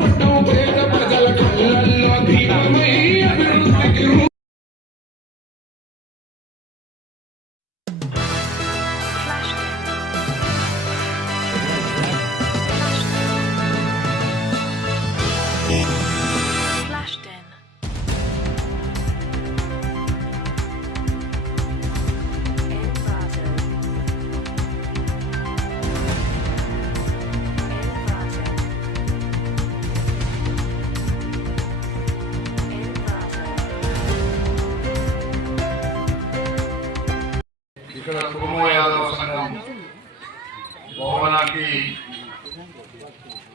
పట్టం పేద ఇక్కడ కుటుంబ యాదవ సంఘం భవనానికి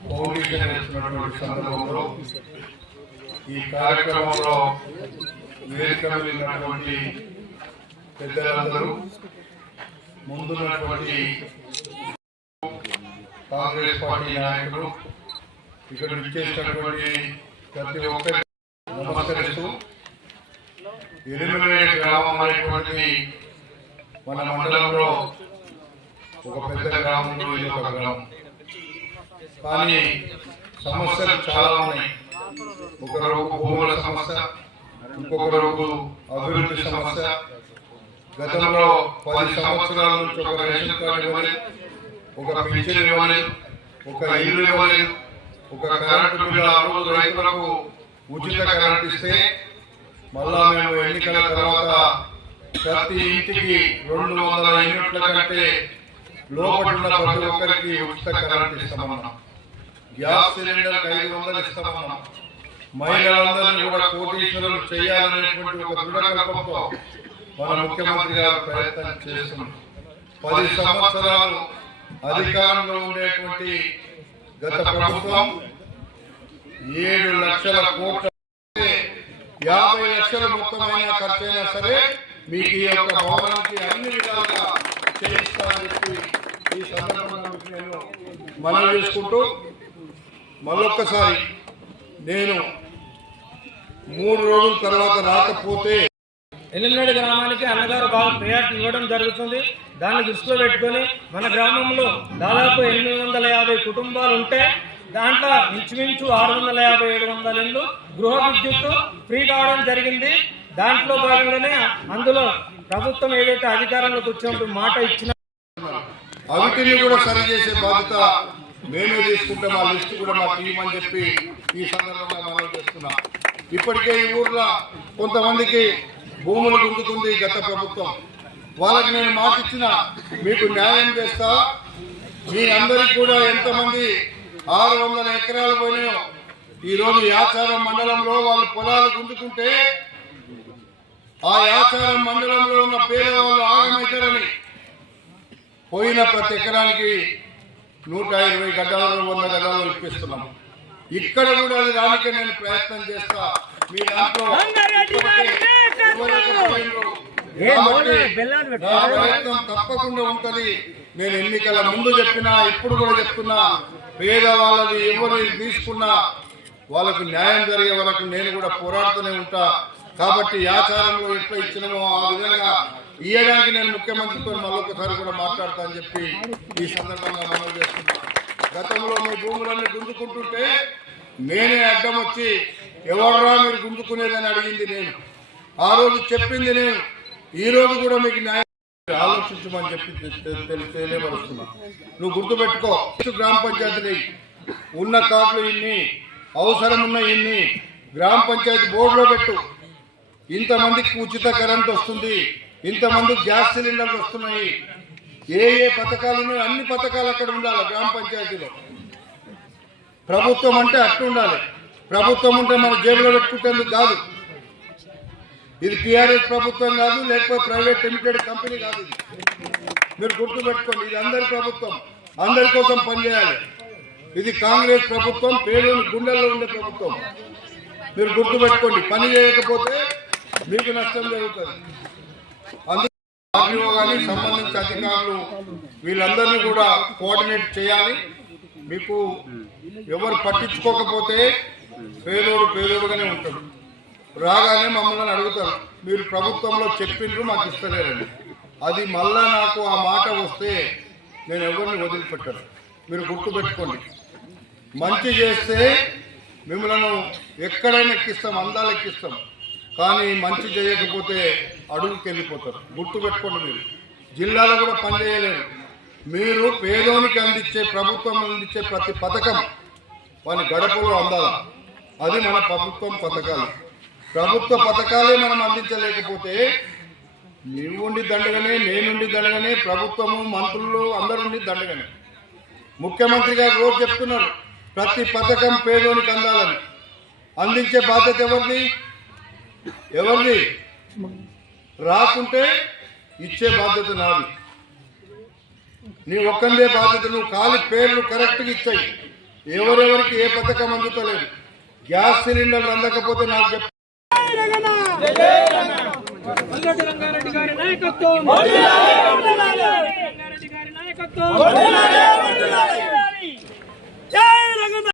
ఫౌండేషన్ సందర్భంలో ఈ కార్యక్రమంలో వేదిక వెళ్ళినటువంటి పెద్దలందరూ ముందున్నటువంటి కాంగ్రెస్ పార్టీ నాయకులు ఇక్కడ విచ్చేసినటువంటి ప్రతి ఒక్కరి నమస్కరిస్తూ ఎలిమినేట్ గ్రామం అనేటువంటి మన మండలంలో ఒక పెద్ద గ్రామంలో ఇది ఒక గ్రామం. కానీ సమస్యలు చాలా ఉన్నాయి. ఒక రోగు భూముల సమస్య ఇంకొక రోగు అభివృద్ధి సమస్య. గతంలో పది సంవత్సరాల నుంచి ఒక రేషన్ కార్డు ఇవ్వలేదు. ఒక పింఛన్ ఇవ్వలేదు. ఒక ఇల్లు ఇవ్వలేదు. ఒక కరెంటు బిల్లు ఆ రోజు రైతులకు ఉచిత కరెంట్ ఇస్తే మళ్ళా మేము ఎన్నికల తర్వాత ప్రతి ఇంటికి రెండు వందల యూనిట్ల కంటే లోపల ప్రతి ఒక్కరికి ఉచిత కరెంట్ ఇస్తామన్నాం. గ్యాస్ సిలిండర్ ఐదు వందలు ఇస్తామన్నాం. మహిళలందరినీ కూడా కోటీశ్వరులు చేయాలనేటువంటి ఒక దృఢకల్పంతో మన ముఖ్యమంత్రి గారు ప్రయత్నం చేస్తున్నాం. పది సంవత్సరాలు అధికారంలో ఉండేటువంటి గత ప్రభుత్వం ఏడు లక్షల కోట్ల యాభై లక్షల మొత్తమైన ఖర్చైనా సరే మీకు ఈ యొక్క భవనానికి అన్ని విధాలుగా చేయిస్తానని చెప్పి ఈ సందర్భంగా నేను మనవి చేసుకుంటూ మరొక్కసారి నేను మూడు రోజుల తర్వాత రాకపోతే ఎల్లినాడు గ్రామానికి అన్నగారు బాగా ప్రయారిటీ ఇవ్వడం జరుగుతుంది. దాన్ని దృష్టిలో పెట్టుకొని మన గ్రామంలో దాదాపు ఎనిమిది వందల యాభై కుటుంబాలు ఉంటే దాంట్లో ఇంచుమించు ఆరు వందల యాభై ఏడు వందల ఇళ్ళు గృహ విద్యుత్ ఫ్రీ కావడం జరిగింది. దాంట్లో భాగంగానే అందులో ప్రభుత్వం ఏదైతే అధికారంలోకి వచ్చినప్పుడు మాట ఇచ్చిన అవిటిని కూడా సరి చేసే బాధ్యత మేమే తీసుకుంటాం ఆ లిస్ట్ కూడా మాకు ఇవ్వమని చెప్పి ఈ సందర్భంగా మనం చేస్తున్నా. ఇప్పటికే ఈ ఊర్లో కొంతమందికి భూములు గుంజుతుంది గత ప్రభుత్వం. వాళ్ళకి నేను మాట ఇచ్చిన మీకు న్యాయం చేస్తా. మీ అందరికి కూడా ఎంతమంది ఆరు వందల ఎకరాలు పోయినాయో ఈరోజు యాచారం మండలంలో వాళ్ళు పొలాలు గుంజుకుంటే ఆ యాచారం మండలంలో ఉన్న పేదవాళ్ళు ఆగమవుతారని పోయిన ప్రతి ఎకరానికి నూట ఇరవై గడ్డలు వంద గడ్డలు ఇప్పిస్తున్నాం. ఇక్కడ కూడా అది రానికే నేను ప్రయత్నం చేస్తా. మీ దాంట్లో ప్రయత్నం తప్పకుండా ఉంటది. నేను ఎన్నికల ముందు చెప్పినా ఇప్పుడు కూడా చెప్తున్నా. పేదవాళ్ళది ఎవరు తీసుకున్నా వాళ్ళకు న్యాయం జరిగే వరకు నేను కూడా పోరాడుతూనే ఉంటా. కాబట్టి ఆచారంలో ఎట్లా ఇచ్చినామో ఆ విధంగా ఇయ్యడానికి నేను ముఖ్యమంత్రితో మరొకసారి కూడా మాట్లాడతా అని చెప్పి ఈ సందర్భంగా మనం చేస్తున్నా గతంలో మీ భూములన్నీ గుంజుకుంటుంటే నేనే అడ్డం వచ్చి ఎవరా మీరు గుంజుకునేదని అడిగింది నేను. ఆ రోజు చెప్పింది నేను. ఈ రోజు కూడా మీకు న్యాయం ఆలోచించమని చెప్పి తెలియపరుస్తున్నా. నువ్వు గుర్తుపెట్టుకో. గ్రామ పంచాయతీ ఉన్న కార్డులు ఇన్ని అవసరం ఉన్న ఇన్ని గ్రామ పంచాయతీ బోర్డులో పెట్టు. ఇంతమందికి ఉచిత కరెంట్ వస్తుంది ఇంతమందికి గ్యాస్ సిలిండర్లు వస్తున్నాయి. ఏ ఏ పథకాలు ఉన్నాయో అన్ని పథకాలు అక్కడ ఉండాలి గ్రామ పంచాయతీలో. ప్రభుత్వం అంటే అట్టు ఉండాలి. ప్రభుత్వం ఉంటే మన జేబులో పెట్టుకుంటేందుకు కాదు. ఇది టీఆర్ఎస్ ప్రభుత్వం కాదు లేకపోతే ప్రైవేట్ లిమిటెడ్ కంపెనీ కాదు ఇది. మీరు గుర్తుపెట్టుకోండి ఇది అందరి ప్రభుత్వం. అందరి కోసం పనిచేయాలి ఇది కాంగ్రెస్ ప్రభుత్వం పేరు గుండెల్లో ఉండే ప్రభుత్వం. మీరు గుర్తుపెట్టుకోండి పని చేయకపోతే మీకు నష్టం జరుగుతుంది. అందుకే కానీ సంబంధించిన అధికారులు వీళ్ళందరినీ కూడా కోఆర్డినేట్ చేయాలి. మీకు ఎవరు పట్టించుకోకపోతే పేదోడు పేదోడుగానే ఉంటాడు. రాగానే మమ్మల్ని అడుగుతారు మీరు ప్రభుత్వంలో చెప్పిండ్రు మాకు ఇస్తలేరండి అది మళ్ళా నాకు ఆ మాట వస్తే నేను ఎవరిని వదిలిపెట్టాను. మీరు గుర్తుపెట్టుకోండి. మంచి చేస్తే మిమ్మల్ని ఎక్కడైనా ఎక్కిస్తాం అందాలు ఎక్కిస్తాం కానీ మంచి చేయకపోతే అడుగుకి వెళ్ళిపోతారు గుర్తు పెట్టుకోండి మీరు. జిల్లాలో కూడా పనిచేయలేరు మీరు పేదోనికి అందించే ప్రభుత్వం అందించే ప్రతి పథకం వాళ్ళ గడపలో అందాల? అది మన ప్రభుత్వం పథకాలు. ప్రభుత్వ పథకాలే మనం అందించలేకపోతే నీవు ఉండి దండగనే నేనుండి దండగనే ప్రభుత్వము మంత్రులు అందరుండి ఉండి దండగనే. ముఖ్యమంత్రి గారు రోజు చెప్తున్నారు ప్రతి పథకం పేదోనికి అందాలని. అందించే బాధ్యత ఎవరిది? ఎవరిది? రాకుంటే ఇచ్చే బాధ్యత నాది. నీ ఒక్కందే బాధ్యత నువ్వు ఖాళీ పేర్లు కరెక్ట్గా ఇచ్చాయి. ఎవరెవరికి ఏ పథకం అందుతలేదు. గ్యాస్ సిలిండర్లు అందకపోతే నాకు చెప్ప. మల్లెడ్డి రంగారెడ్డి గారి నాయకత్వం రంగారెడ్డి గారి నాయకత్వం